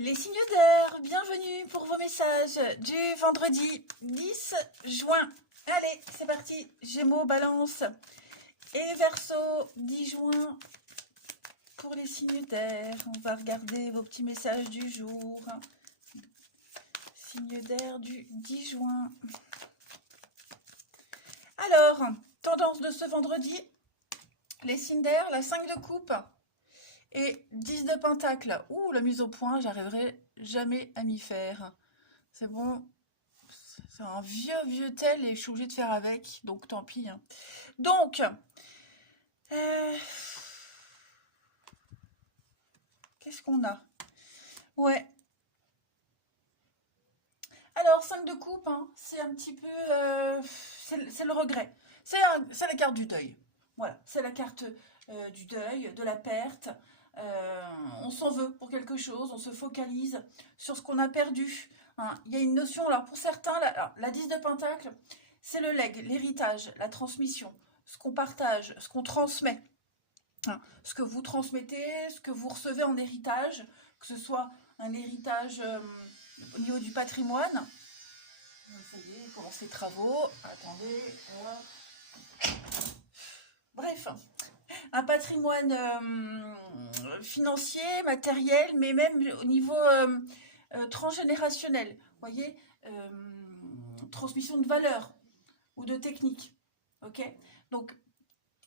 Les signes d'air, bienvenue pour vos messages du vendredi 10 juin. Allez, c'est parti. Gémeaux, Balance et Verseau, 10 juin pour les signes d'air. On va regarder vos petits messages du jour. Signes d'air du 10 juin. Alors, tendance de ce vendredi, les signes d'air, la 5 de coupe et 10 de pentacle. Ouh, la mise au point, j'arriverai jamais à m'y faire. C'est bon, c'est un vieux tel et je suis obligée de faire avec, donc tant pis. Hein. Donc, qu'est-ce qu'on a? Ouais. Alors, 5 de coupe, hein, c'est un petit peu... c'est le regret. C'est la carte du deuil. Voilà, c'est la carte du deuil, de la perte. On s'en veut pour quelque chose, on se focalise sur ce qu'on a perdu. Hein. Il y a une notion, alors pour certains, la 10 de pentacle, c'est le legs, l'héritage, la transmission, ce qu'on partage, ce qu'on transmet. Hein. Ce que vous transmettez, ce que vous recevez en héritage, que ce soit un héritage au niveau du patrimoine. Ça y est, on commence les travaux. Attendez. Bref, un patrimoine financier, matériel, mais même au niveau transgénérationnel. Vous voyez, transmission de valeurs ou de techniques. Ok. Donc,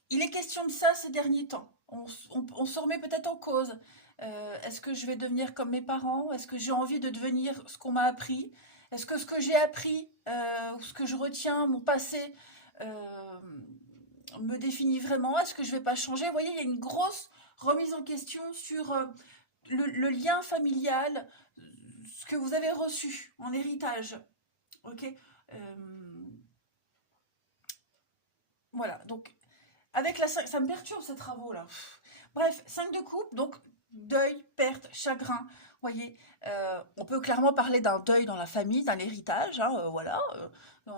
il est question de ça ces derniers temps. On se remet peut-être en cause. Est-ce que je vais devenir comme mes parents? Est-ce que j'ai envie de devenir ce qu'on m'a appris? Est-ce que ce que j'ai appris, ou ce que je retiens, mon passé, me définit vraiment? Est-ce que je ne vais pas changer? Vous voyez, il y a une grosse remise en question sur le lien familial, ce que vous avez reçu en héritage. Ok. Voilà, donc avec la 5, ça me perturbe ces travaux là. Bref, 5 de coupe, donc deuil, perte, chagrin. Vous voyez, on peut clairement parler d'un deuil dans la famille, d'un héritage, hein, voilà.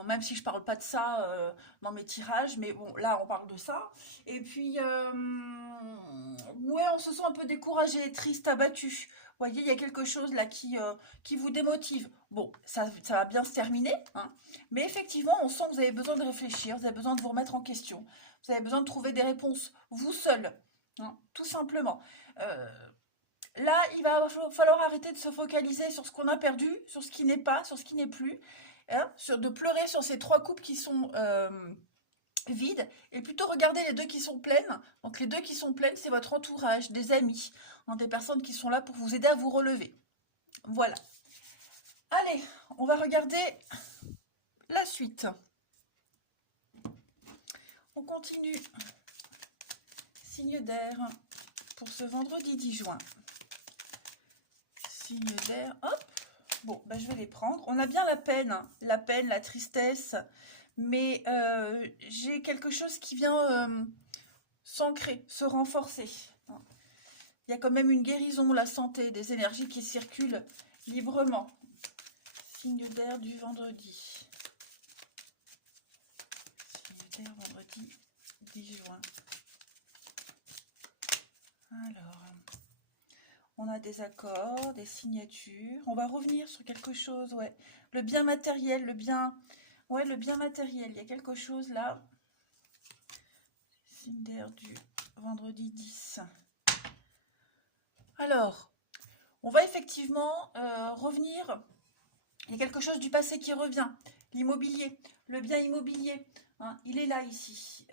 Même si je parle pas de ça dans mes tirages, mais bon, là on parle de ça. Et puis, ouais, on se sent un peu découragé, triste, abattu. Vous voyez, il y a quelque chose là qui vous démotive. Bon, ça va bien se terminer, hein, mais effectivement, on sent que vous avez besoin de réfléchir, vous avez besoin de vous remettre en question. Vous avez besoin de trouver des réponses vous seul, hein, tout simplement. Euh, Là, il va falloir arrêter de se focaliser sur ce qu'on a perdu, sur ce qui n'est pas, sur ce qui n'est plus, hein, de pleurer sur ces 3 coupes qui sont vides, et plutôt regarder les 2 qui sont pleines. Donc les 2 qui sont pleines, c'est votre entourage, des amis, hein, des personnes qui sont là pour vous aider à vous relever. Voilà. Allez, on va regarder la suite. On continue. Signe d'air pour ce vendredi 10 juin. Signe d'air, hop. Bon, ben je vais les prendre. On a bien la peine, la tristesse, mais j'ai quelque chose qui vient s'ancrer, se renforcer. Il y a quand même une guérison, la santé, des énergies qui circulent librement. Signe d'air du vendredi. Signe d'air vendredi 10 juin. Alors, on a des accords, des signatures. On va revenir sur quelque chose, ouais. Le bien matériel, le bien... Ouais, le bien matériel. Il y a quelque chose là. Signe d'air du vendredi 10. Alors, on va effectivement revenir. Il y a quelque chose du passé qui revient. L'immobilier, le bien immobilier. Hein, il est là ici.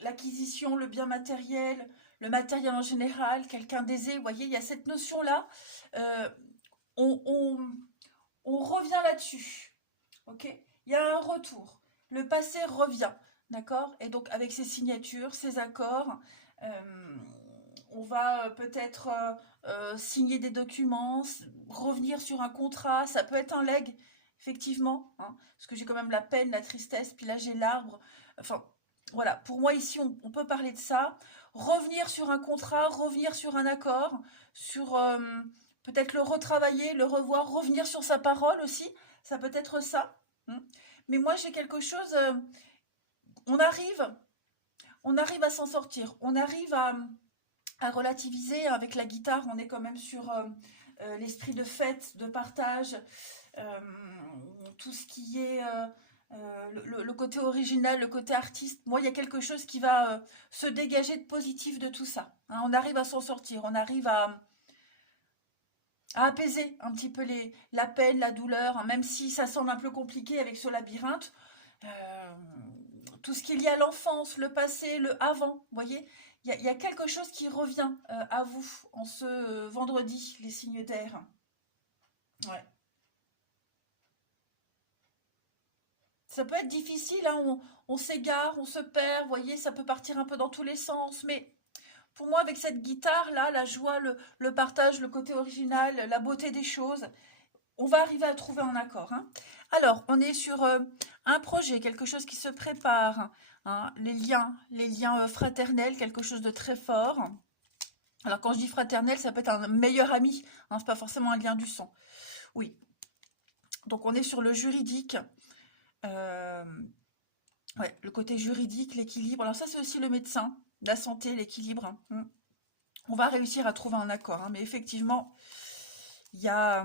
L'acquisition, le bien matériel, le matériel en général, quelqu'un d'aisé. Vous voyez, il y a cette notion-là. On revient là-dessus. Ok. Il y a un retour. Le passé revient. D'accord. Et donc, avec ces signatures, ces accords, on va peut-être signer des documents, revenir sur un contrat. Ça peut être un legs, effectivement. Hein, parce que j'ai quand même la peine, la tristesse. Puis là, j'ai l'arbre. Enfin, voilà. Pour moi, ici, on peut parler de ça. Revenir sur un contrat, revenir sur un accord, sur... peut-être le retravailler, le revoir, revenir sur sa parole aussi. Ça peut être ça. Hein. Mais moi, j'ai quelque chose... on arrive à s'en sortir. On arrive à relativiser. Avec la guitare, on est quand même sur l'esprit de fête, de partage, euh, tout ce qui est le côté original, le côté artiste. Moi, il y a quelque chose qui va se dégager de positif de tout ça, hein. On arrive à s'en sortir, on arrive à apaiser un petit peu la peine, la douleur, hein, même si ça semble un peu compliqué avec ce labyrinthe. Euh, Tout ce qui est lié à l'enfance, le passé, le avant, vous voyez, il y a quelque chose qui revient à vous en ce vendredi, les signes d'air. Ouais. Ça peut être difficile, hein, on s'égare, on se perd, vous voyez, ça peut partir un peu dans tous les sens, mais pour moi, avec cette guitare-là, la joie, le partage, le côté original, la beauté des choses, on va arriver à trouver un accord, hein. Alors, on est sur un projet, quelque chose qui se prépare, hein, les liens fraternels, quelque chose de très fort. Alors, quand je dis fraternel, ça peut être un meilleur ami, hein, c'est pas forcément un lien du sang. Oui, donc on est sur le juridique, euh, ouais, le côté juridique, l'équilibre. Alors ça, c'est aussi le médecin, la santé, l'équilibre, hein. On va réussir à trouver un accord, hein, mais effectivement, il y a,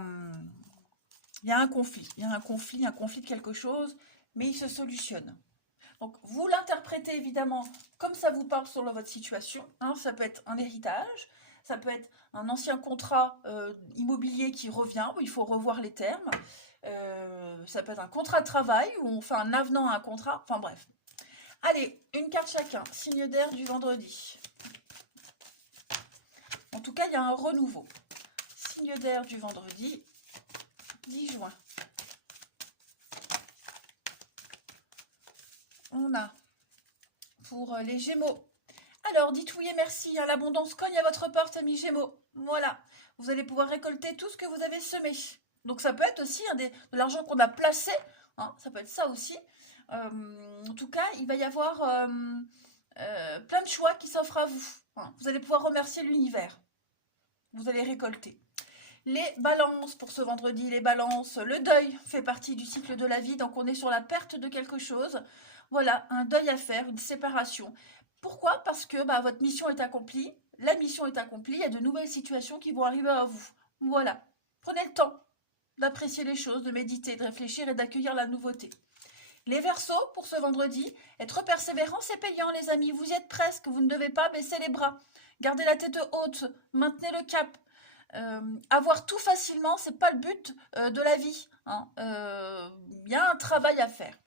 il y a un conflit. Il y a un conflit de quelque chose, mais il se solutionne. Donc, vous l'interprétez évidemment comme ça vous parle sur votre situation, hein. Ça peut être un héritage, ça peut être un ancien contrat immobilier qui revient, où il faut revoir les termes. Ça peut être un contrat de travail, où on fait un avenant à un contrat. Enfin bref. Allez, une carte chacun. Signe d'air du vendredi. En tout cas, il y a un renouveau. Signe d'air du vendredi, 10 juin. On a pour les Gémeaux. Alors, dites oui et merci, hein, l'abondance cogne à votre porte, amis Gémeaux. Voilà, vous allez pouvoir récolter tout ce que vous avez semé. Donc ça peut être aussi de l'argent qu'on a placé, hein, ça peut être ça aussi. En tout cas, il va y avoir plein de choix qui s'offrent à vous, hein. Vous allez pouvoir remercier l'univers. Vous allez récolter. Les balances pour ce vendredi, les balances, le deuil fait partie du cycle de la vie, donc on est sur la perte de quelque chose. Voilà, un deuil à faire, une séparation. Pourquoi? Parce que votre mission est accomplie, la mission est accomplie, il y a de nouvelles situations qui vont arriver à vous. Voilà, prenez le temps d'apprécier les choses, de méditer, de réfléchir et d'accueillir la nouveauté. Les Verseaux, pour ce vendredi, être persévérant, c'est payant, les amis. Vous y êtes presque, vous ne devez pas baisser les bras. Gardez la tête haute, maintenez le cap. Avoir tout facilement, c'est pas le but de la vie, hein. Y a un travail à faire.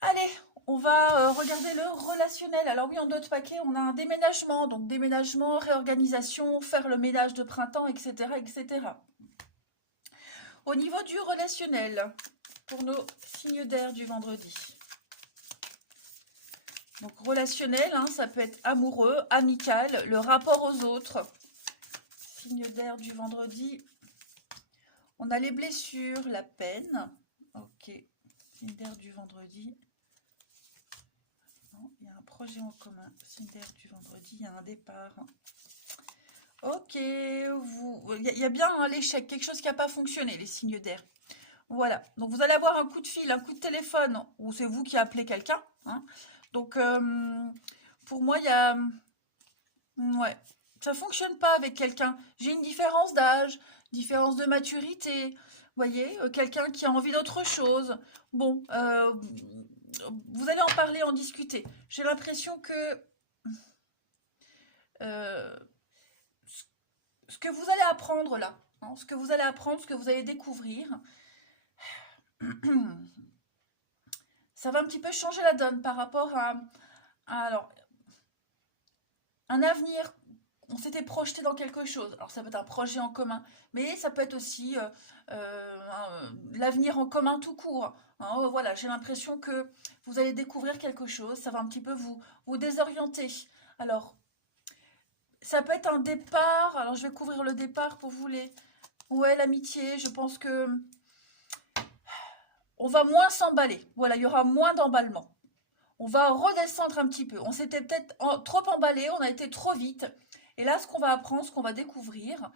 Allez, on va regarder le relationnel. Alors oui, en d'autres paquets, on a un déménagement. Donc déménagement, réorganisation, faire le ménage de printemps, etc., etc. Au niveau du relationnel, pour nos signes d'air du vendredi. Donc relationnel, hein, ça peut être amoureux, amical, le rapport aux autres. Signe d'air du vendredi. On a les blessures, la peine. Ok, signe d'air du vendredi. Non, il y a un projet en commun. Signe d'air du vendredi, il y a un départ. Ok, il y a bien l'échec, quelque chose qui n'a pas fonctionné, les signes d'air. Voilà, donc vous allez avoir un coup de fil, un coup de téléphone, ou c'est vous qui appelez quelqu'un, hein. Donc, pour moi, il y a... Ouais, ça fonctionne pas avec quelqu'un. J'ai une différence d'âge, différence de maturité, vous voyez, quelqu'un qui a envie d'autre chose. Bon, vous allez en parler, en discuter. J'ai l'impression que euh, ce que vous allez apprendre là, hein, ce que vous allez apprendre, ce que vous allez découvrir, ça va un petit peu changer la donne par rapport alors, un avenir. On s'était projeté dans quelque chose. Alors ça peut être un projet en commun, mais ça peut être aussi l'avenir en commun tout court, hein. Voilà, j'ai l'impression que vous allez découvrir quelque chose, ça va un petit peu vous désorienter. Alors, ça peut être un départ. Alors, je vais couvrir le départ pour vous les... Ouais, l'amitié, je pense que on va moins s'emballer. Voilà, il y aura moins d'emballement. On va redescendre un petit peu. On s'était peut-être trop emballé, on a été trop vite. Et là, ce qu'on va apprendre, ce qu'on va découvrir,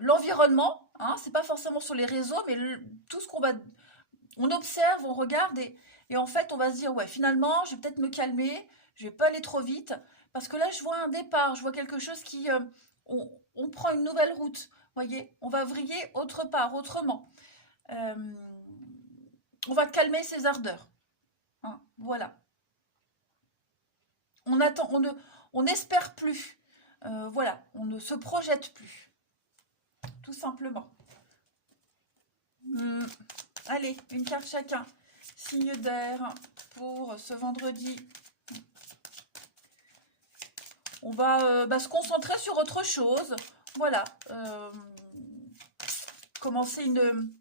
l'environnement, hein, c'est pas forcément sur les réseaux, mais tout ce on observe, on regarde et en fait, on va se dire, ouais, finalement, je vais peut-être me calmer, je vais pas aller trop vite Parce que là, je vois un départ, je vois quelque chose qui... on prend une nouvelle route, voyez. On va vriller autre part, autrement. On va calmer ses ardeurs. Hein, voilà. On attend, on n'espère plus. Voilà, on ne se projette plus. Tout simplement. Allez, une carte chacun. Signe d'air pour ce vendredi. On va se concentrer sur autre chose. Voilà. Commencer une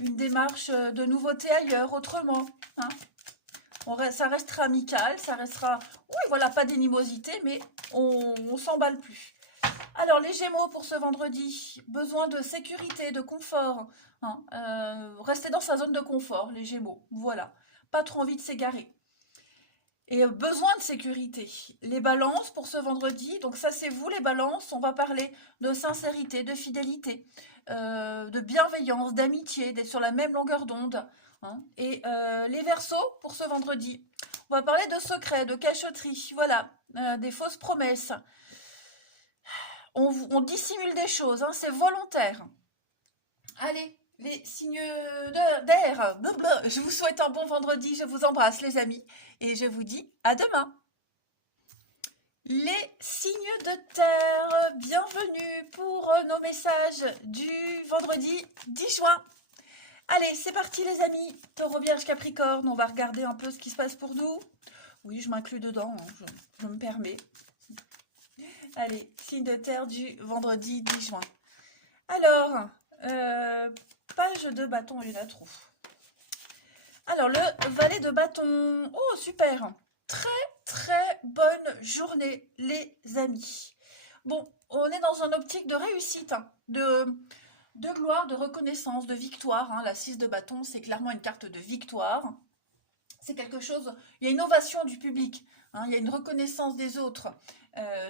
démarche de nouveauté ailleurs, autrement. Hein. Ça restera amical, ça restera... Oui, voilà, pas d'animosité, mais on s'emballe plus. Alors, les Gémeaux pour ce vendredi, besoin de sécurité, de confort. Hein, rester dans sa zone de confort, les Gémeaux. Voilà, pas trop envie de s'égarer. Et besoin de sécurité. Les balances pour ce vendredi, donc ça c'est vous les balances, on va parler de sincérité, de fidélité, de bienveillance, d'amitié, d'être sur la même longueur d'onde. Hein. Et les Verseaux pour ce vendredi, on va parler de secrets, de cachotterie, voilà, des fausses promesses. On dissimule des choses, hein, c'est volontaire. Allez, les signes d'air, je vous souhaite un bon vendredi, je vous embrasse les amis, et je vous dis à demain. Les signes de terre, bienvenue pour nos messages du vendredi 10 juin. Allez, c'est parti les amis, Taureau, Vierge, Capricorne, on va regarder un peu ce qui se passe pour nous. Oui, je m'inclus dedans, hein, je me permets. Allez, signe de terre du vendredi 10 juin. Alors, page de bâton, il y en a trop. Alors, le valet de bâton. Oh, super. Très bonne journée, les amis. Bon, on est dans une optique de réussite, hein, de gloire, de reconnaissance, de victoire. Hein. La 6 de bâton, c'est clairement une carte de victoire. C'est quelque chose... Il y a une ovation du public. Hein, il y a une reconnaissance des autres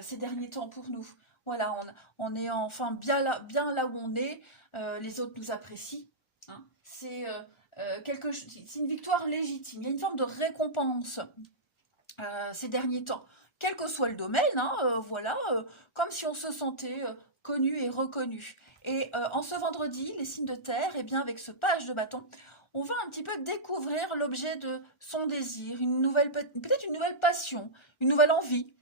ces derniers temps pour nous. Voilà, on est enfin bien là où on est. Les autres nous apprécient. Hein. C'est une victoire légitime. Il y a une forme de récompense ces derniers temps. Quel que soit le domaine, hein, voilà, comme si on se sentait connu et reconnu. Et en ce vendredi, les signes de terre, et bien avec ce page de bâton, on va un petit peu découvrir l'objet de son désir, peut-être une nouvelle passion, une nouvelle envie.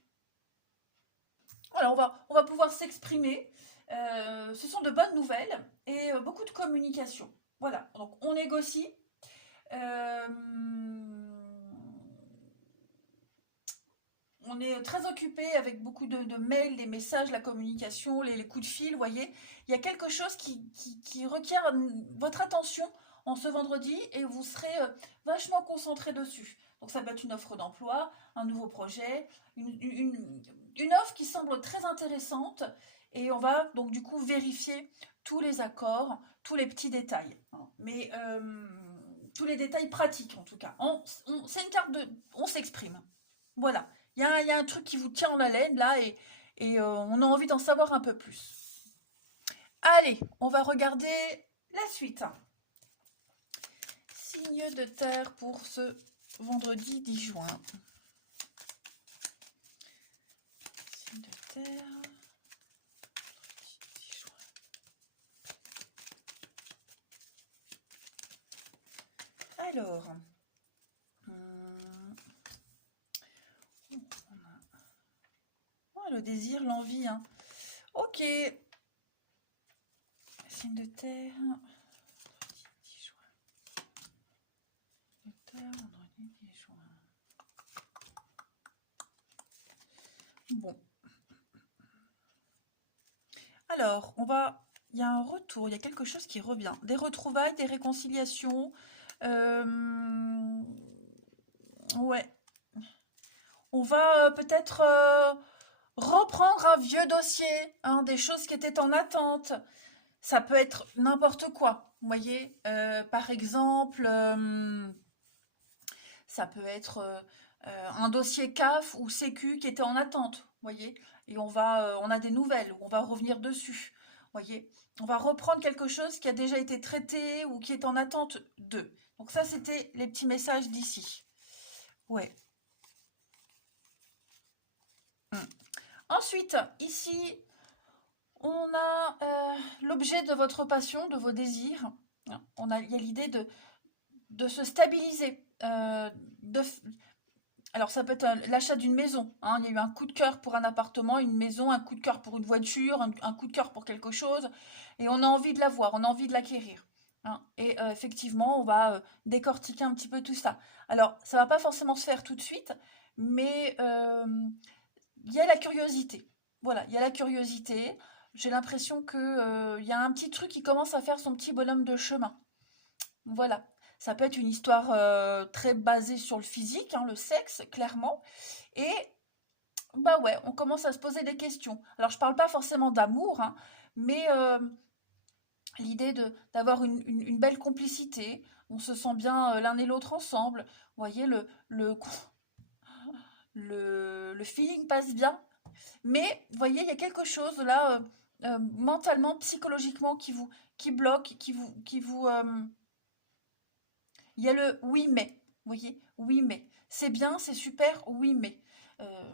Voilà, on va pouvoir s'exprimer. Ce sont de bonnes nouvelles et beaucoup de communication. Voilà, donc on négocie. On est très occupé avec beaucoup de mails, des messages, la communication, les coups de fil, vous voyez. Il y a quelque chose qui requiert votre attention en ce vendredi et vous serez vachement concentré dessus. Donc ça peut être une offre d'emploi, un nouveau projet, une offre qui semble très intéressante et on va donc du coup vérifier tous les accords, tous les petits détails. Mais tous les détails pratiques en tout cas. C'est une carte de... On s'exprime. Voilà. Il y a un truc qui vous tient en haleine là et on a envie d'en savoir un peu plus. Allez, on va regarder la suite. Signe de terre pour ce vendredi 10 juin. Signe de terre. Vendredi 10 juin. Alors... le désir, l'envie. Hein. Ok. Signe de terre. Vendredi 10 juin. Signe de terre, vendredi 10 juin. Bon. Alors, il y a un retour, il y a quelque chose qui revient. Des retrouvailles, des réconciliations. Ouais. On va peut-être... reprendre un vieux dossier, hein, des choses qui étaient en attente. Ça peut être n'importe quoi, vous voyez. Par exemple, ça peut être un dossier CAF ou Sécu qui était en attente, vous voyez. Et on a des nouvelles, on va revenir dessus, vous voyez. On va reprendre quelque chose qui a déjà été traité ou qui est en attente d'eux. Donc ça, c'était les petits messages d'ici. Ouais. Ensuite, ici, on a l'objet de votre passion, de vos désirs. Il y a l'idée de se stabiliser. Alors, ça peut être l'achat d'une maison. Hein. Il y a eu un coup de cœur pour un appartement, une maison, un coup de cœur pour une voiture, un coup de cœur pour quelque chose. Et on a envie de l'avoir, on a envie de l'acquérir. Hein. Et effectivement, on va décortiquer un petit peu tout ça. Alors, ça va pas forcément se faire tout de suite, mais il y a la curiosité. Voilà, il y a la curiosité. J'ai l'impression que il y a un petit truc qui commence à faire son petit bonhomme de chemin. Voilà. Ça peut être une histoire très basée sur le physique, hein, le sexe, clairement. Et bah ouais, on commence à se poser des questions. Alors je parle pas forcément d'amour, hein, mais l'idée d'avoir une belle complicité. On se sent bien l'un et l'autre ensemble. Vous voyez, le feeling passe bien. Mais vous voyez, il y a quelque chose là, mentalement, psychologiquement, qui bloque, il y a le oui mais, vous voyez, oui mais. C'est bien, c'est super, oui mais. Euh,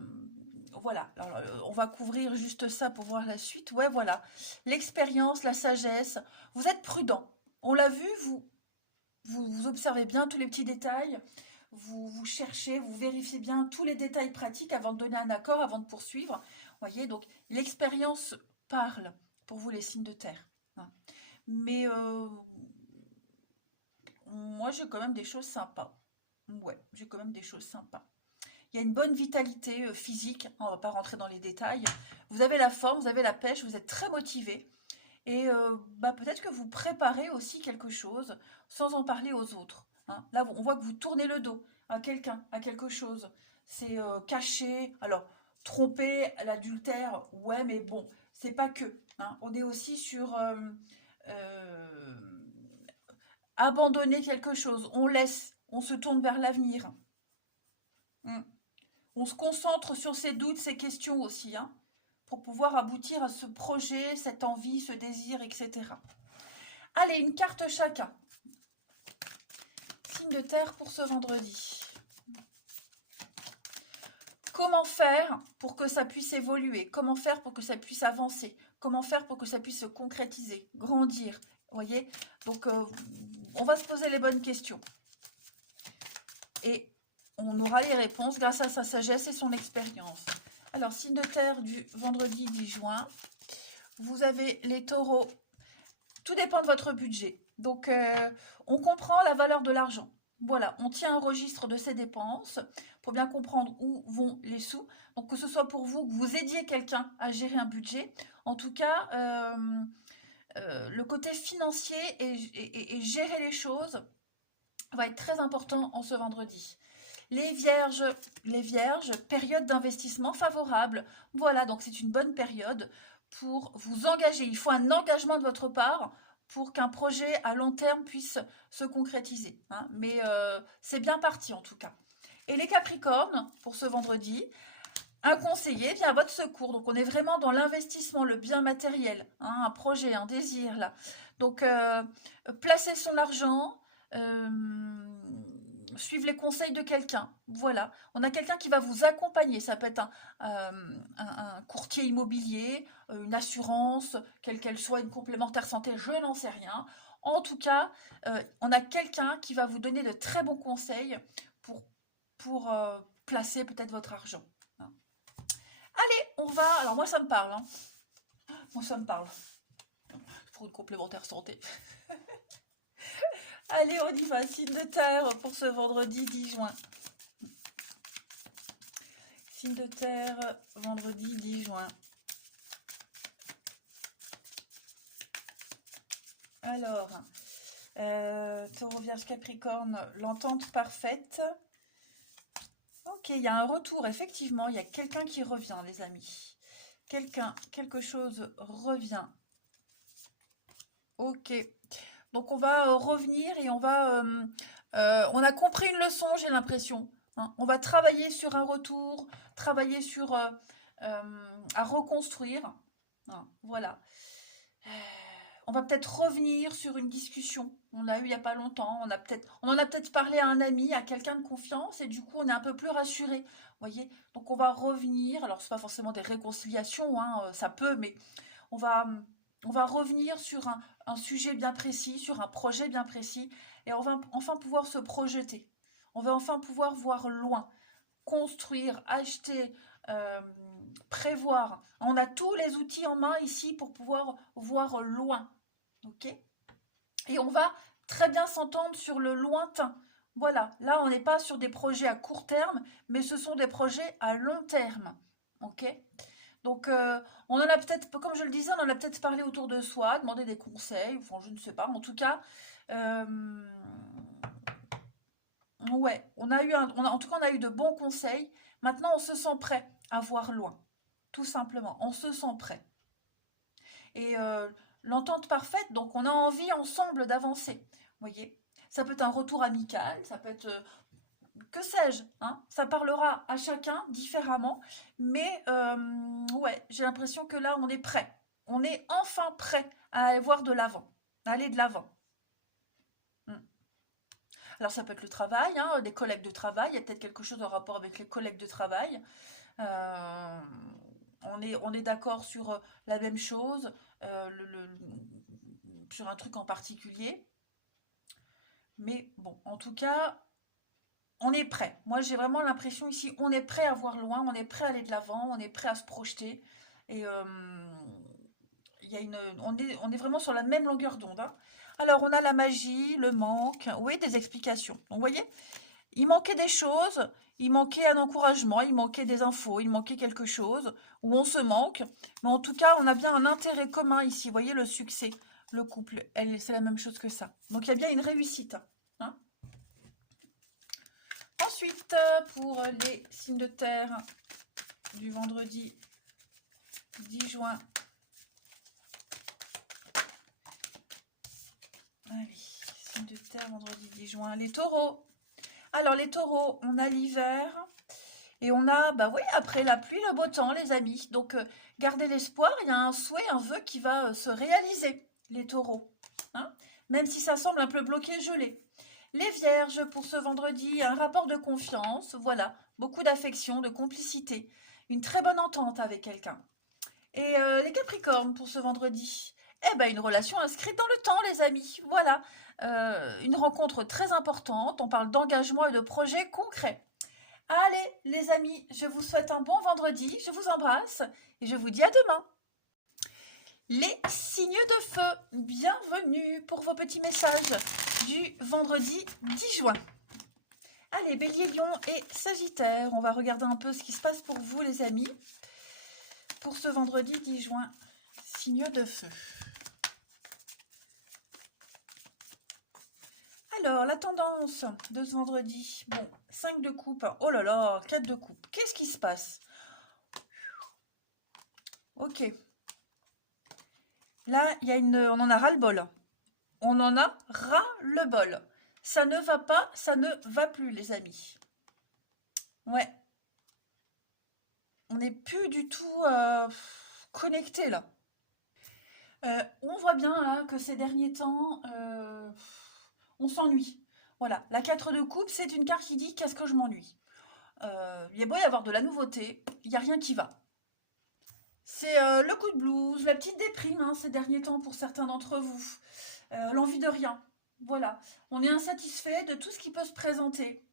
voilà, alors, on va couvrir juste ça pour voir la suite. Ouais, voilà. L'expérience, la sagesse. Vous êtes prudent. On l'a vu, vous observez bien tous les petits détails. Vous cherchez, vous vérifiez bien tous les détails pratiques avant de donner un accord, avant de poursuivre. Vous voyez, donc l'expérience parle pour vous les signes de terre. Hein. Mais moi, j'ai quand même des choses sympas. Ouais, j'ai quand même des choses sympas. Il y a une bonne vitalité physique, on va pas rentrer dans les détails. Vous avez la forme, vous avez la pêche, vous êtes très motivé. Et bah, peut-être que vous préparez aussi quelque chose sans en parler aux autres. Hein. Là, on voit que vous tournez le dos à quelqu'un, à quelque chose. C'est caché. Alors, tromper, l'adultère, ouais, mais bon, c'est pas que. Hein. On est aussi sur euh, abandonner quelque chose. On laisse, on se tourne vers l'avenir. Mm. On se concentre sur ses doutes, ses questions aussi, hein, pour pouvoir aboutir à ce projet, cette envie, ce désir, etc. Allez, une carte chacun. Signe de terre pour ce vendredi. Comment faire pour que ça puisse évoluer? Comment faire pour que ça puisse avancer? Comment faire pour que ça puisse se concrétiser, grandir? Vous voyez? Donc, on va se poser les bonnes questions. Et on aura les réponses grâce à sa sagesse et son expérience. Alors, signe de terre du vendredi 10 juin. Vous avez les taureaux. Tout dépend de votre budget. Donc, on comprend la valeur de l'argent. Voilà, on tient un registre de ses dépenses pour bien comprendre où vont les sous. Donc, que ce soit pour vous, que vous aidiez quelqu'un à gérer un budget. En tout cas, le côté financier et gérer les choses va être très important en ce vendredi. Les vierges, période d'investissement favorable. Voilà, donc c'est une bonne période pour vous engager. Il faut un engagement de votre part pour qu'un projet à long terme puisse se concrétiser. Hein. Mais c'est bien parti en tout cas. Et les capricornes, pour ce vendredi, un conseiller vient à votre secours. Donc on est vraiment dans l'investissement, le bien matériel, hein, un projet, un désir là. Donc placer son argent, suivre les conseils de quelqu'un. Voilà, on a quelqu'un qui va vous accompagner. Ça peut être un courtier immobilier, une assurance, quelle qu'elle soit, une complémentaire santé, je n'en sais rien. En tout cas, on a quelqu'un qui va vous donner de très bons conseils pour placer peut-être votre argent. Hein. Allez, on va. Alors moi, ça me parle. Hein. Moi, ça me parle. Pour une complémentaire santé. Allez, on y va. Signe de terre pour ce vendredi 10 juin. Signe de terre, vendredi 10 juin. Alors, Taureau, Vierge, Capricorne, l'entente parfaite. Ok, il y a un retour, effectivement, il y a quelqu'un qui revient, les amis. Quelque chose revient. Ok. Donc on va revenir et on a compris une leçon, j'ai l'impression. Hein. On va travailler sur un retour, travailler sur à reconstruire. Hein, voilà. on va peut-être revenir sur une discussion. On a eu il n'y a pas longtemps. On en a peut-être parlé à un ami, à quelqu'un de confiance, et du coup, on est un peu plus rassuré. Vous voyez? Donc, on va revenir. Alors, c'est pas forcément des réconciliations, hein, ça peut, mais on va, on va revenir sur un sujet bien précis, sur un projet bien précis, et on va enfin pouvoir se projeter. On va enfin pouvoir voir loin, construire, acheter, euh, prévoir. On a tous les outils en main ici pour pouvoir voir loin. Ok? Et on va très bien s'entendre sur le lointain. Voilà, là on n'est pas sur des projets à court terme, mais ce sont des projets à long terme. Ok? Donc on en a peut-être, comme je le disais, on en a peut-être parlé autour de soi, demander des conseils, enfin je ne sais pas. En tout cas, ouais, en tout cas on a eu de bons conseils. Maintenant on se sent prêt à voir loin, tout simplement. On se sent prêt. Et l'entente parfaite, donc on a envie ensemble d'avancer. Vous voyez, ça peut être un retour amical, ça peut être que sais-je, hein, ça parlera à chacun différemment, mais ouais, j'ai l'impression que là on est prêt. On est enfin prêt à aller voir de l'avant, à aller de l'avant. Alors ça peut être le travail, hein, des collègues de travail, il y a peut-être quelque chose en rapport avec les collègues de travail. Euh, on est d'accord sur la même chose, sur un truc en particulier. Mais bon, en tout cas, on est prêt. Moi, j'ai vraiment l'impression ici, on est prêt à voir loin, on est prêt à aller de l'avant, on est prêt à se projeter. Et il y a on est vraiment sur la même longueur d'onde, hein. Alors, on a la magie, le manque, oui, des explications. Donc, vous voyez, il manquait des choses, il manquait un encouragement, il manquait des infos, il manquait quelque chose, où on se manque. Mais en tout cas, on a bien un intérêt commun ici. Vous voyez le succès, le couple, c'est la même chose que ça. Donc, il y a bien une réussite, hein. Ensuite, pour les signes de terre du vendredi 10 juin. Allez, signes de terre, vendredi 10 juin. Les taureaux. Alors, les taureaux, on a l'hiver. Et on a, bah oui, après la pluie, le beau temps, les amis. Donc, gardez l'espoir. Il y a un souhait, un vœu qui va se réaliser, les taureaux, hein, même si ça semble un peu bloqué, gelé. Les vierges, pour ce vendredi, un rapport de confiance. Voilà, beaucoup d'affection, de complicité. Une très bonne entente avec quelqu'un. Et les capricornes, pour ce vendredi, eh ben, une relation inscrite dans le temps, les amis. Voilà, une rencontre très importante. On parle d'engagement et de projets concrets. Allez, les amis, je vous souhaite un bon vendredi, je vous embrasse et je vous dis à demain. Les signes de feu, bienvenue pour vos petits messages du vendredi 10 juin. Allez, Bélier, Lion et Sagittaire, on va regarder un peu ce qui se passe pour vous, les amis, pour ce vendredi 10 juin. Signes de feu. Alors, la tendance de ce vendredi, bon, 5 de coupe, oh là là, 4 de coupe, qu'est-ce qui se passe? Ok, là, on en a ras-le-bol, on en a ras-le-bol, ça ne va pas, ça ne va plus, les amis, ouais, on n'est plus du tout connecté là. On voit bien là que ces derniers temps, on s'ennuie. Voilà, la 4 de coupe, c'est une carte qui dit qu'est-ce que je m'ennuie. Il y a beau y avoir de la nouveauté, il n'y a rien qui va. C'est le coup de blues, la petite déprime hein, ces derniers temps pour certains d'entre vous. L'envie de rien. Voilà, on est insatisfait de tout ce qui peut se présenter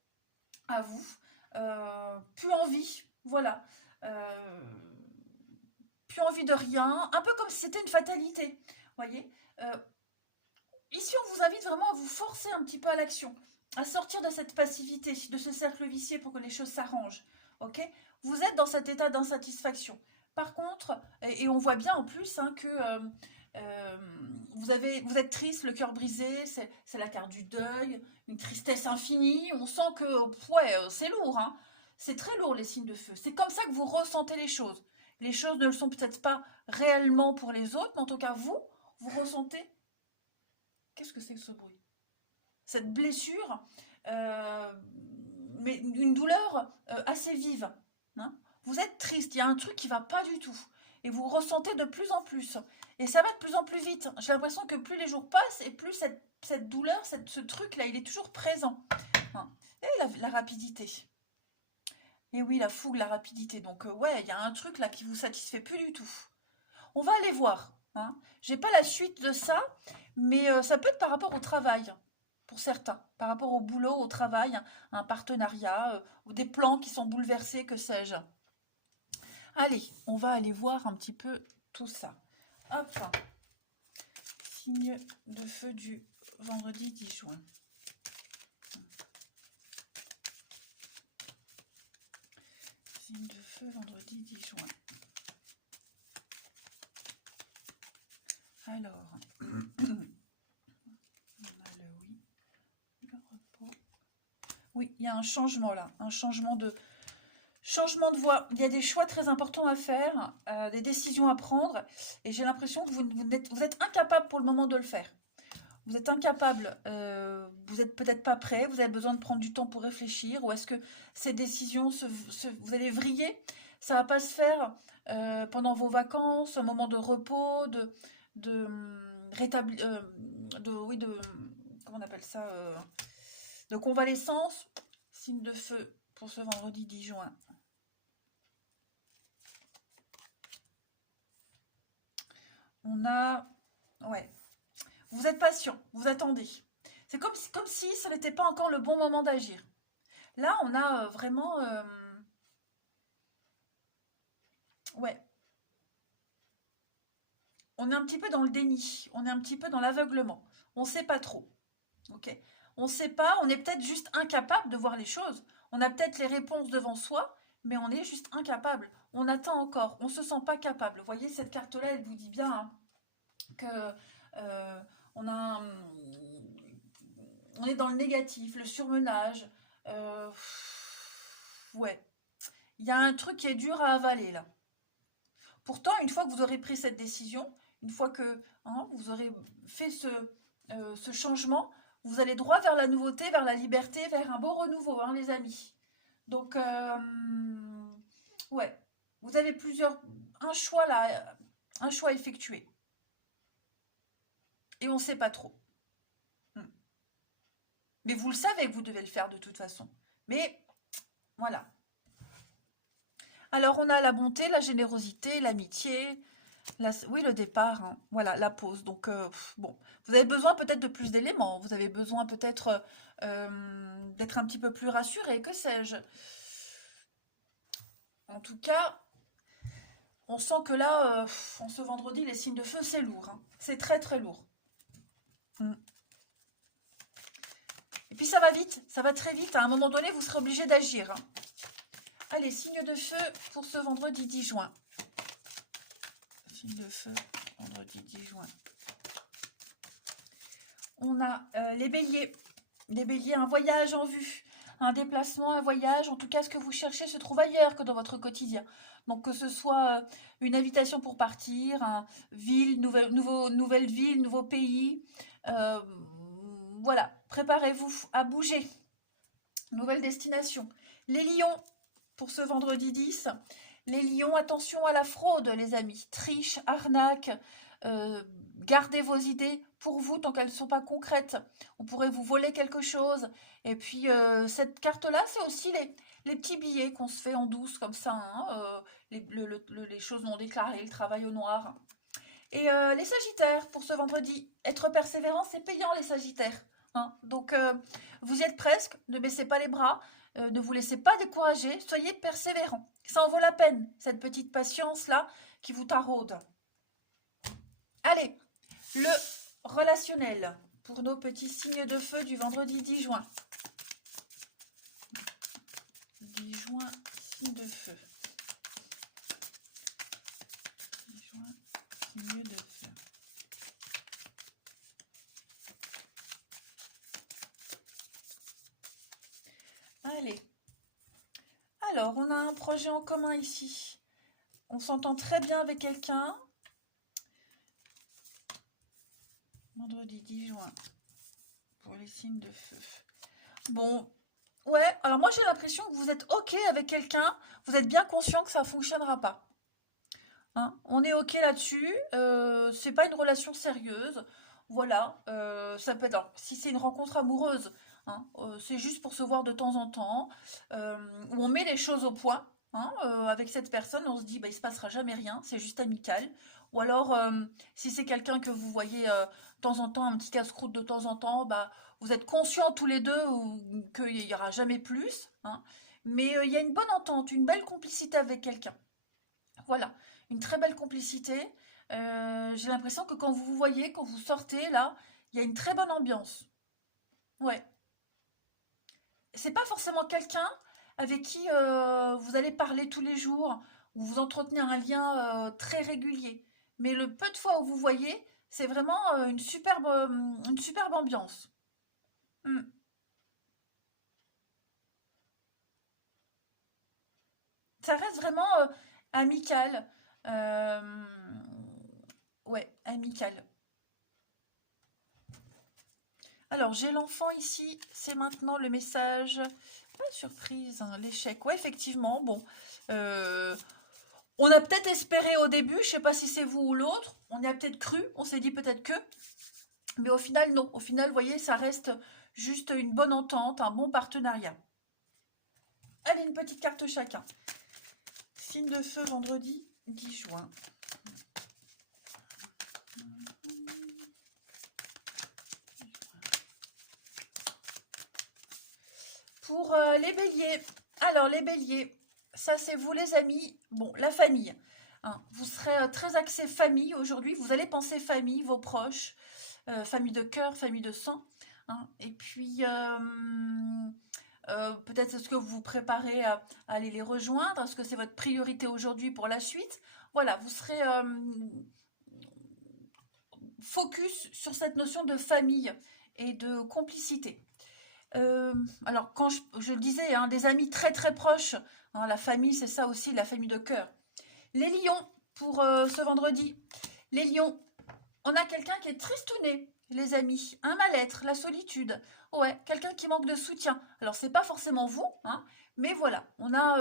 à vous. Plus envie, voilà. Plus envie de rien, un peu comme si c'était une fatalité. Voyez, ici, on vous invite vraiment à vous forcer un petit peu à l'action, à sortir de cette passivité, de ce cercle vicieux pour que les choses s'arrangent. Ok? Vous êtes dans cet état d'insatisfaction. Par contre, et on voit bien en plus hein, que vous êtes triste, le cœur brisé, c'est la carte du deuil, une tristesse infinie. On sent que ouais, c'est lourd, hein. C'est très lourd les signes de feu. C'est comme ça que vous ressentez les choses. Les choses ne le sont peut-être pas réellement pour les autres, mais en tout cas vous ressentez. Qu'est-ce que c'est que ce bruit? Cette blessure, mais une douleur assez vive, hein. Vous êtes triste, il y a un truc qui ne va pas du tout. et vous ressentez de plus en plus. Et ça va de plus en plus vite. J'ai l'impression que plus les jours passent et plus cette douleur, ce truc-là, il est toujours présent. Hein. Et la rapidité. Et oui, la fougue, la rapidité. Donc ouais, il y a un truc là qui vous satisfait plus du tout. On va aller voir. Hein. J'ai pas la suite de ça, mais ça peut être par rapport au travail, pour certains. Par rapport au boulot, au travail, un partenariat, ou des plans qui sont bouleversés, que sais-je. Allez, on va aller voir un petit peu tout ça. Hop, signe de feu du vendredi 10 juin. Signe de feu vendredi 10 juin. Alors, on a le oui, le repos. Oui, il y a un changement là, un changement de voie. Il y a des choix très importants à faire, des décisions à prendre, et j'ai l'impression que vous êtes incapable pour le moment de le faire. Vous êtes incapable, vous n'êtes peut-être pas prêt, vous avez besoin de prendre du temps pour réfléchir, ou est-ce que ces décisions, vous allez vriller, ça ne va pas se faire pendant vos vacances, un moment de repos, de rétablir, comment on appelle ça, de convalescence. Signe de feu pour ce vendredi 10 juin. On a, ouais, vous êtes patient, vous attendez. C'est comme si ce n'était pas encore le bon moment d'agir. Là, on a vraiment, ouais, on est un petit peu dans le déni, on est un petit peu dans l'aveuglement. On ne sait pas trop, ok? On ne sait pas, on est peut-être juste incapable de voir les choses. On a peut-être les réponses devant soi, mais on est juste incapable. On attend encore, on ne se sent pas capable. Vous voyez, cette carte-là, elle vous dit bien hein, que on a on est dans le négatif, le surmenage. Ouais, il y a un truc qui est dur à avaler là. Pourtant, une fois que vous aurez pris cette décision, une fois que hein, vous aurez fait ce changement, vous allez droit vers la nouveauté, vers la liberté, vers un beau renouveau, hein, les amis. Donc, ouais, vous avez un choix là, un choix effectué. Et on ne sait pas trop. Mais vous le savez que vous devez le faire de toute façon. Mais voilà. Alors on a la bonté, la générosité, l'amitié, oui le départ, hein. Voilà la pause. Donc bon, vous avez besoin peut-être de plus d'éléments. Vous avez besoin peut-être d'être un petit peu plus rassuré, que sais-je. En tout cas, on sent que là, en ce vendredi, les signes de feu, c'est lourd. Hein. C'est très très lourd. Et puis ça va vite, ça va très vite. À un moment donné, vous serez obligé d'agir. Hein. Allez, signe de feu pour ce vendredi 10 juin. Signe de feu, vendredi 10 juin. On a les béliers. Les béliers, un voyage en vue. Un déplacement, un voyage. En tout cas, ce que vous cherchez se trouve ailleurs que dans votre quotidien. Donc, que ce soit une invitation pour partir, nouvelle ville, nouveau pays. Voilà, préparez-vous à bouger. Nouvelle destination. Les lions, pour ce vendredi 10. Les lions, attention à la fraude, les amis. Triche, arnaque, gardez vos idées pour vous tant qu'elles ne sont pas concrètes. On pourrait vous voler quelque chose. Et puis, cette carte-là, c'est aussi les petits billets qu'on se fait en douce, comme ça. Hein, les choses non déclarées, le travail au noir. Et les sagittaires, pour ce vendredi, être persévérant, c'est payant, les sagittaires. Hein. Donc, vous y êtes presque, ne baissez pas les bras. Ne vous laissez pas décourager, soyez persévérants. Ça en vaut la peine, cette petite patience-là qui vous taraude. Allez, le relationnel pour nos petits signes de feu du vendredi 10 juin. 10 juin, signe de feu. 10 juin, signe de feu. Allez. Alors, on a un projet en commun ici. On s'entend très bien avec quelqu'un. Vendredi 10 juin. Pour les signes de feu. Bon. Ouais, alors moi j'ai l'impression que vous êtes OK avec quelqu'un. Vous êtes bien conscient que ça ne fonctionnera pas. hein. On est OK là-dessus. C'est pas une relation sérieuse. Voilà. Ça peut être, alors, si c'est une rencontre amoureuse, hein, c'est juste pour se voir de temps en temps, où on met les choses au point. Hein, avec cette personne, on se dit, bah, il se passera jamais rien, c'est juste amical. Ou alors, si c'est quelqu'un que vous voyez de temps en temps, un petit casse-croûte de temps en temps, bah, vous êtes conscients tous les deux qu'il n'y aura jamais plus. Hein, mais il y a une bonne entente, une belle complicité avec quelqu'un. Voilà, une très belle complicité. J'ai l'impression que quand vous vous voyez, quand vous sortez, là, il y a une très bonne ambiance. Ouais. C'est pas forcément quelqu'un avec qui vous allez parler tous les jours ou vous entretenir un lien très régulier. Mais le peu de fois où vous voyez, c'est vraiment une superbe ambiance. Hmm. Ça reste vraiment amical. Euh, ouais, amical. Alors, j'ai l'enfant ici, c'est maintenant le message. Pas surprise, hein, l'échec. Ouais, effectivement, bon. euh, on a peut-être espéré au début, je sais pas si c'est vous ou l'autre, on y a peut-être cru, on s'est dit peut-être que, mais au final, non. Au final, vous voyez, ça reste juste une bonne entente, un bon partenariat. Allez, une petite carte chacun. Signe de feu, vendredi 10 juin. Pour les béliers, alors les béliers, ça c'est vous les amis, bon, la famille. Hein, vous serez très axé famille aujourd'hui, vous allez penser famille, vos proches, famille de cœur, famille de sang. Hein, et puis, peut-être est-ce que vous vous préparez à aller les rejoindre, est-ce que c'est votre priorité aujourd'hui pour la suite? Voilà, vous serez focus sur cette notion de famille et de complicité. Alors, quand je le disais, hein, des amis très très proches, hein, la famille, c'est ça aussi, la famille de cœur. Les lions, pour ce vendredi. Les lions, on a quelqu'un qui est tristouné, les amis. Un mal-être, la solitude. Ouais, quelqu'un qui manque de soutien. Alors, c'est pas forcément vous, hein, mais voilà, on a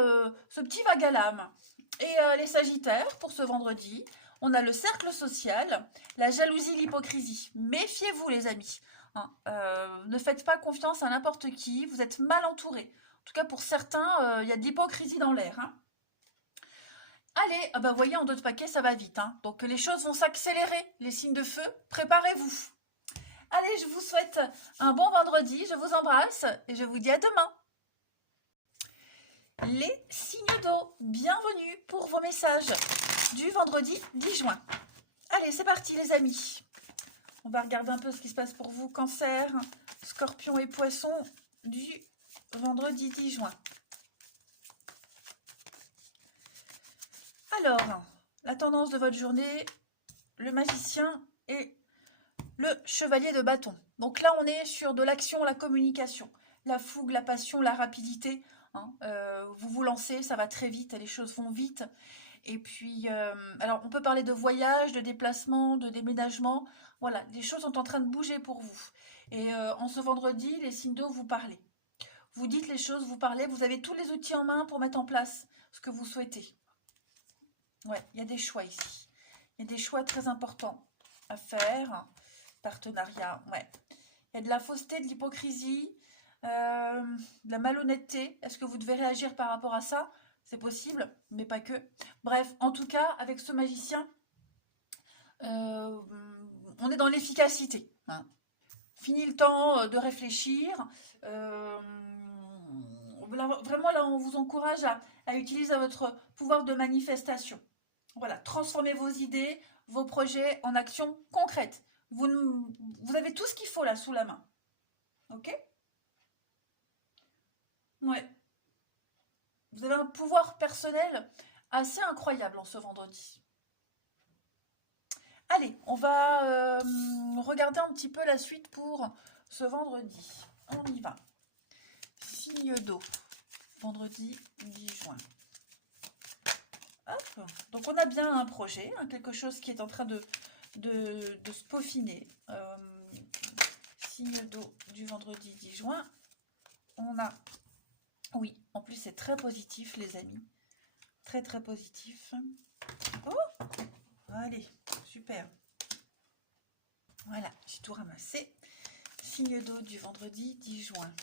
ce petit vague à l'âme. Et les sagittaires, pour ce vendredi, on a le cercle social, la jalousie, l'hypocrisie. Méfiez-vous, les amis. Hein, ne faites pas confiance à n'importe qui, vous êtes mal entouré. En tout cas, pour certains, il y a de l'hypocrisie dans l'air. Hein. Allez, ah bah, vous voyez, en d'autres paquets, ça va vite. Hein. Donc les choses vont s'accélérer. Les signes de feu, préparez-vous. Allez, je vous souhaite un bon vendredi, je vous embrasse et je vous dis à demain. Les signes d'eau, bienvenue pour vos messages du vendredi 10 juin. Allez, c'est parti les amis. On va regarder un peu ce qui se passe pour vous, Cancer, Scorpion et Poisson du vendredi 10 juin. Alors, la tendance de votre journée, le magicien et le chevalier de bâton. Donc là, on est sur de l'action, la communication, la fougue, la passion, la rapidité. Hein. Vous vous lancez, ça va très vite, les choses vont vite. Et puis, alors on peut parler de voyage, de déplacement, de déménagement. Voilà, les choses sont en train de bouger pour vous. Et en ce vendredi, les signes d'eau, vous parlez. Vous dites les choses, vous parlez, vous avez tous les outils en main pour mettre en place ce que vous souhaitez. Ouais, il y a des choix ici. Il y a des choix très importants à faire. Partenariat, ouais. Il y a de la fausseté, de l'hypocrisie, de la malhonnêteté. Est-ce que vous devez réagir par rapport à ça? C'est possible, mais pas que. Bref, en tout cas, avec ce magicien, on est dans l'efficacité. Hein. Fini le temps de réfléchir. Vraiment, là, on vous encourage à utiliser votre pouvoir de manifestation. Voilà, transformez vos idées, vos projets en actions concrètes. Vous avez tout ce qu'il faut là sous la main. Ok? Ouais. Vous avez un pouvoir personnel assez incroyable en ce vendredi. Allez, on va regarder un petit peu la suite pour ce vendredi. On y va. Signe d'eau. Vendredi 10 juin. Hop. Donc on a bien un projet, hein, quelque chose qui est en train de se peaufiner. Signe d'eau du vendredi 10 juin. On a... Oui, en plus c'est très positif les amis. Très très positif. Oh, allez, super. Voilà, j'ai tout ramassé. Signe d'eau du vendredi 10 juin.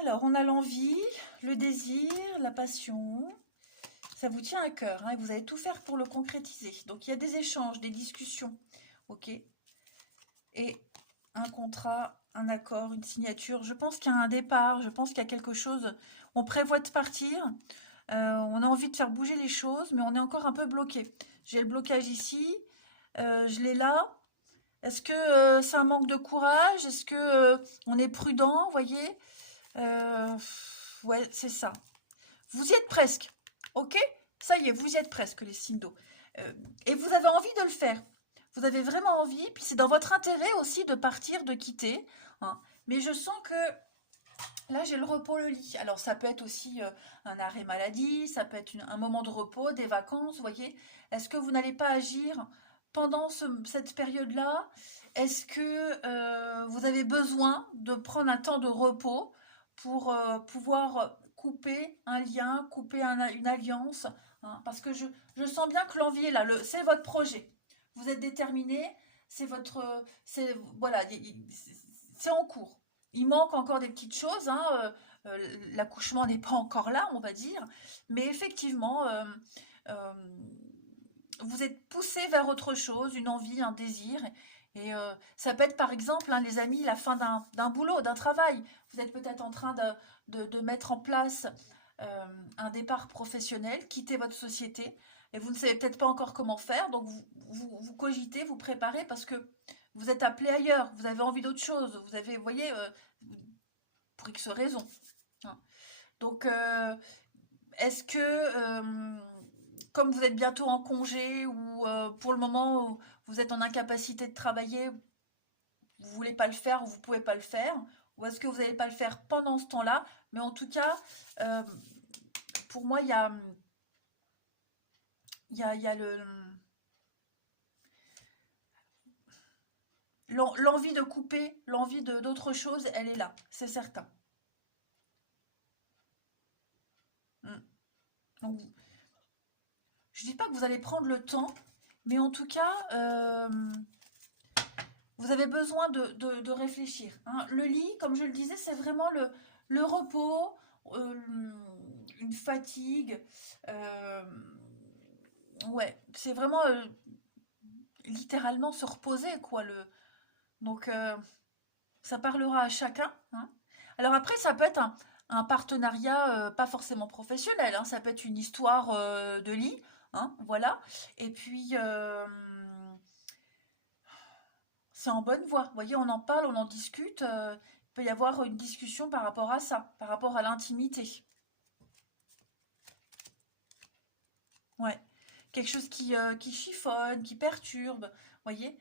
Alors, on a l'envie, le désir, la passion. Ça vous tient à cœur, hein, et vous allez tout faire pour le concrétiser. Donc, il y a des échanges, des discussions. OK. Et un contrat, un accord, une signature. Je pense qu'il y a un départ, je pense qu'il y a quelque chose. On prévoit de partir. On a envie de faire bouger les choses, mais on est encore un peu bloqué. J'ai le blocage ici. Je l'ai là. Est-ce que c'est un manque de courage? Est-ce que on est prudent, vous voyez? Ouais, c'est ça. Vous y êtes presque. OK? Ça y est, vous y êtes presque, les signes d'eau. Et vous avez envie de le faire. Vous avez vraiment envie. Puis c'est dans votre intérêt aussi de partir, de quitter, hein. Mais je sens que là, j'ai le repos, le lit. Alors, ça peut être aussi un arrêt maladie, ça peut être un moment de repos, des vacances, vous voyez. Est-ce que vous n'allez pas agir pendant cette période-là? Est-ce que vous avez besoin de prendre un temps de repos pour pouvoir couper un lien, couper une alliance, hein? Parce que je sens bien que l'envie est là, c'est votre projet. Vous êtes déterminé, c'est votre... voilà, c'est en cours. Il manque encore des petites choses, hein, l'accouchement n'est pas encore là, on va dire, mais effectivement, euh, vous êtes poussé vers autre chose, une envie, un désir, et ça peut être par exemple, hein, les amis, la fin d'un boulot, d'un travail. Vous êtes peut-être en train de mettre en place un départ professionnel, quitter votre société, et vous ne savez peut-être pas encore comment faire, donc vous cogitez, vous préparez parce que vous êtes appelé ailleurs, vous avez envie d'autre chose, vous avez, vous voyez, pour X raisons, hein. Donc, est-ce que, comme vous êtes bientôt en congé ou pour le moment vous êtes en incapacité de travailler, vous voulez pas le faire ou vous pouvez pas le faire, ou est-ce que vous n'allez pas le faire pendant ce temps-là? Mais en tout cas, euh, pour moi, il y a l'envie de couper, l'envie d'autre chose, elle est là, c'est certain. Mm. Donc, je dis pas que vous allez prendre le temps, mais en tout cas, vous avez besoin de réfléchir, hein. Le lit, comme je le disais, c'est vraiment le repos, euh, une fatigue. euh, ouais, c'est vraiment littéralement se reposer, quoi. Donc, ça parlera à chacun, hein. Alors après, ça peut être un partenariat pas forcément professionnel, hein. Ça peut être une histoire de lit, hein, voilà. Et puis, c'est en bonne voie. Vous voyez, on en parle, on en discute. Il peut y avoir une discussion par rapport à ça, par rapport à l'intimité. Ouais. Quelque chose qui chiffonne, qui perturbe. Vous voyez,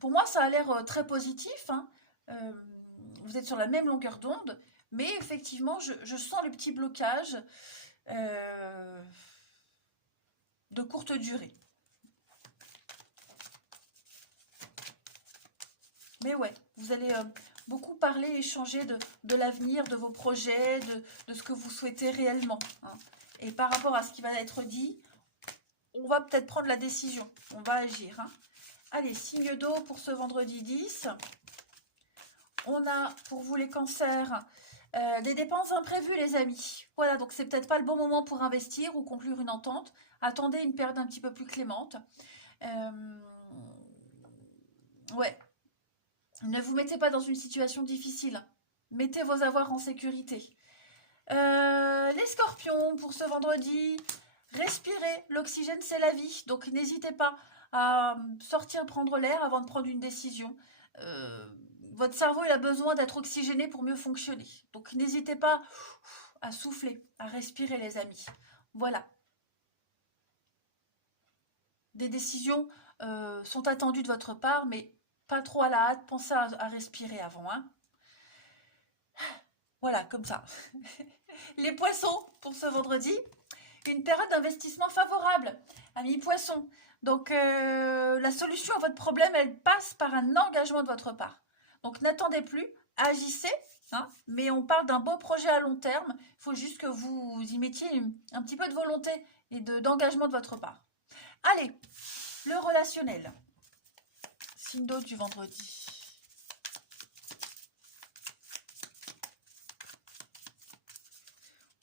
pour moi, ça a l'air très positif, hein. Euh, vous êtes sur la même longueur d'onde, mais effectivement, je sens le petit blocage euh, de courte durée. Mais ouais, vous allez beaucoup parler, échanger de l'avenir, de vos projets, de ce que vous souhaitez réellement, hein. Et par rapport à ce qui va être dit, on va peut-être prendre la décision, on va agir, hein. Allez, signe d'eau pour ce vendredi 10. On a pour vous les cancers des dépenses imprévues, les amis. Voilà, donc c'est peut-être pas le bon moment pour investir ou conclure une entente. Attendez une période un petit peu plus clémente. Euh, ouais, ne vous mettez pas dans une situation difficile. Mettez vos avoirs en sécurité. Les scorpions, pour ce vendredi, respirez. L'oxygène, c'est la vie. Donc n'hésitez pas à sortir prendre l'air avant de prendre une décision. Euh, Votre cerveau, il a besoin d'être oxygéné pour mieux fonctionner. Donc n'hésitez pas à souffler, à respirer, les amis. Voilà. Des décisions sont attendues de votre part, mais pas trop à la hâte. Pensez à respirer avant, hein. Voilà, comme ça. Les poissons, pour ce vendredi, une période d'investissement favorable, amis poissons. Donc, la solution à votre problème, elle passe par un engagement de votre part. Donc, n'attendez plus, agissez, hein, mais on parle d'un beau projet à long terme. Il faut juste que vous y mettiez un petit peu de volonté et d'engagement de votre part. Allez, le relationnel. Signe d'eau du vendredi.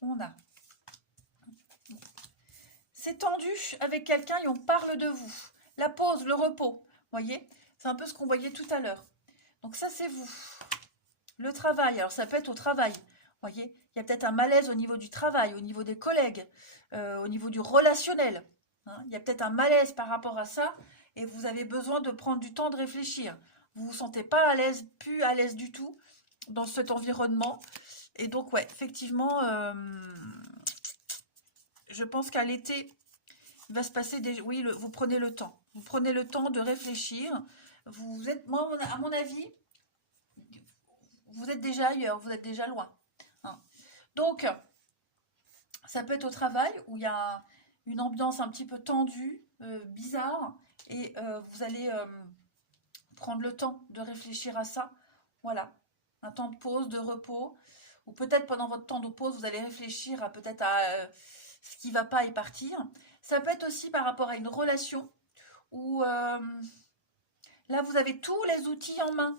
On a. C'est tendu avec quelqu'un et on parle de vous. La pause, le repos, voyez, c'est un peu ce qu'on voyait tout à l'heure. Donc ça, c'est vous. Le travail, alors ça peut être au travail, voyez, il y a peut-être un malaise au niveau du travail, au niveau des collègues, au niveau du relationnel. Hein, il y a peut-être un malaise par rapport à ça et vous avez besoin de prendre du temps de réfléchir. Vous ne vous sentez pas à l'aise, plus à l'aise du tout dans cet environnement. Et donc, ouais, effectivement, je pense qu'à l'été, il va se passer des... Oui, vous prenez le temps. Vous prenez le temps de réfléchir. Vous êtes, moi, à mon avis, vous êtes déjà ailleurs, vous êtes déjà loin. Hein. Donc, ça peut être au travail où il y a une ambiance un petit peu tendue, bizarre, et vous allez prendre le temps de réfléchir à ça. Voilà, un temps de pause, de repos, ou peut-être pendant votre temps de pause, vous allez réfléchir à peut-être à ce qui ne va pas et partir. Ça peut être aussi par rapport à une relation où là, vous avez tous les outils en main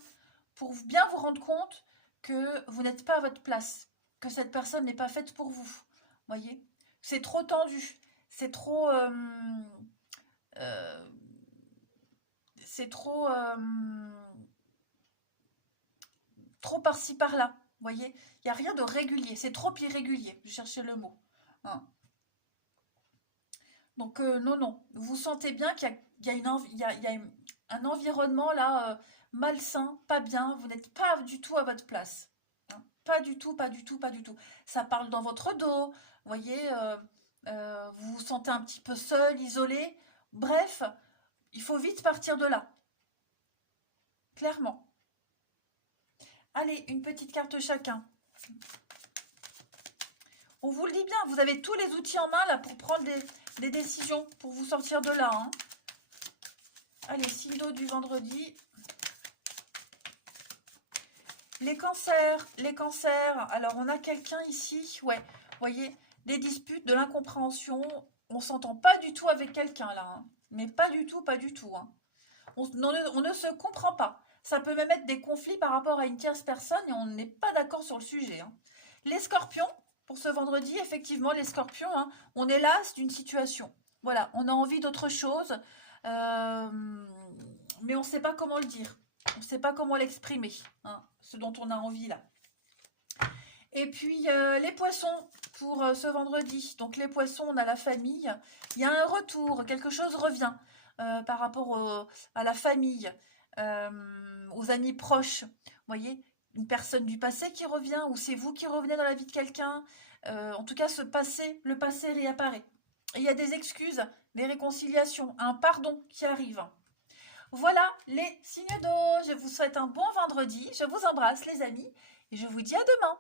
pour bien vous rendre compte que vous n'êtes pas à votre place, que cette personne n'est pas faite pour vous. Voyez, c'est trop tendu, c'est trop, trop par-ci par-là. Voyez, il n'y a rien de régulier, c'est trop irrégulier. Je cherchais le mot. Hein. Donc non, non, vous sentez bien qu'il y a un environnement là malsain, pas bien. Vous n'êtes pas du tout à votre place. Hein. Pas du tout, pas du tout, pas du tout. Ça parle dans votre dos. Vous voyez, vous vous sentez un petit peu seul, isolé. Bref, il faut vite partir de là. Clairement. Allez, une petite carte chacun. On vous le dit bien, vous avez tous les outils en main là pour prendre des décisions, pour vous sortir de là. Hein. Allez, signe d'eau du vendredi. Les cancers. Alors, on a quelqu'un ici, ouais, vous voyez, des disputes, de l'incompréhension. On s'entend pas du tout avec quelqu'un là, hein. Mais pas du tout, pas du tout. Hein. On ne se comprend pas. Ça peut même être des conflits par rapport à une tierce personne et on n'est pas d'accord sur le sujet. Hein. Les scorpions, pour ce vendredi, effectivement, les scorpions, hein, on est las d'une situation. Voilà, on a envie d'autre chose, mais on ne sait pas comment le dire. On ne sait pas comment l'exprimer, hein, ce dont on a envie là. Et puis, les poissons, pour ce vendredi. Donc, les poissons, on a la famille. Il y a un retour, quelque chose revient par rapport à la famille, aux amis proches. Vous voyez, une personne du passé qui revient, ou c'est vous qui revenez dans la vie de quelqu'un. En tout cas, le passé réapparaît. Et il y a des excuses, des réconciliations, un pardon qui arrive. Voilà les signes d'eau. Je vous souhaite un bon vendredi. Je vous embrasse les amis et je vous dis à demain.